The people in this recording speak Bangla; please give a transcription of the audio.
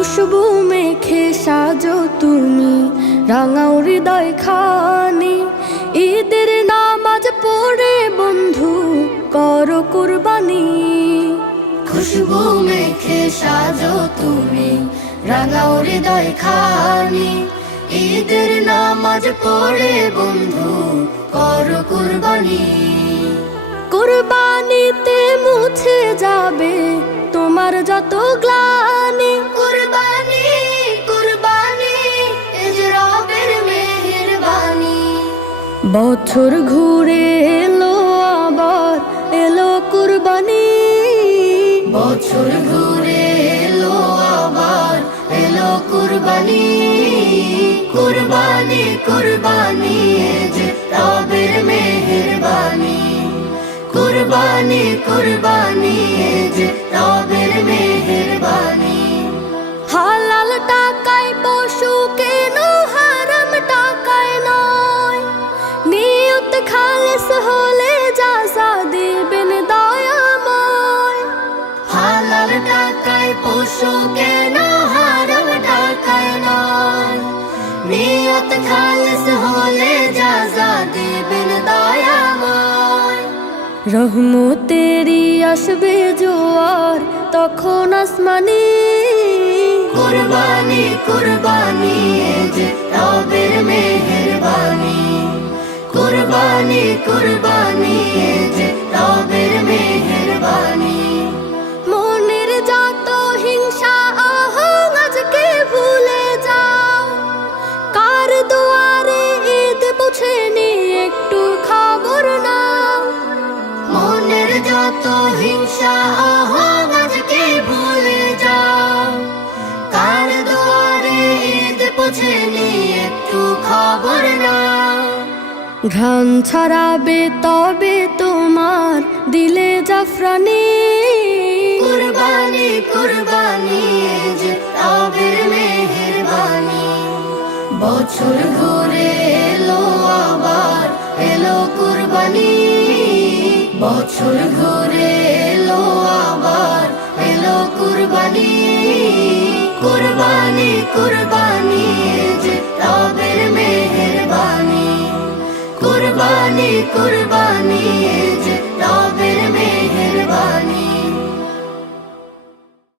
খুশবু মেখে সাজো তুমি রাঙাও হৃদয় খানি। ঈদের নামাজ পড়ে বন্ধু করো কুরবানি। খুশবু মেখে সাজো তুমি রাঙাও হৃদয় খানি। ঈদের নামাজ পড়ে বন্ধু করো কুরবানি। কুরবানিতে মুছে যাবে তোমার যত গ্লানি। কুরবানি কুরবানি এ যে রবের মেহেরবানি। বছর ঘুরে এলো আবার এলো কুরবানি। বছর ঘুরে এলো আবার এলো কুরবানি। কুরবানি কুরবানি এ যে রবের মেহেরবানি। কুরবানি কুরবানি এ যে রবের মেহেরবানি। হালাল টাকায় পশু কেন হারাম টাকায় নয়। নিয়ত খালেস হলে যাজা দিবেন দয়াময়। হালাল টাকায় পশু কেন হারাম টাকায় নয়। নিয়ত খালেস হলে যাজা দিবেন দয়াময়। রহমতেরি আসবে জোয়ার তখন আসমানি। কুরবানি কুরবানি এ যে রবের মেহেরবানি। কুরবানি কুরবানি এ যে রবের মেহেরবানি। মনের যত হিংসা আহং আজকে ভুলে যাও। কার দুয়ারে ঈদ পৌঁছেনি একটু খবর নাও। মনের যত হিংসা আহং আজকে ভুলে যাও। কার দুয়ারে ঈদ পৌঁছেনি একটু খবর নাও। ঘ্রাণ ছড়াবে তবে তোমার দিলে জাফরানি। কুরবানি কুরবানি এ যে রবের মেহেরবানি। বছর ঘুরে এলো আবার এলো কুরবানি। বছর ঘুরে এলো আবার এলো কুরবানি। কুরবানি কুরবানি এ যে রবের মেহেরবানি। কুরবানি কুরবানি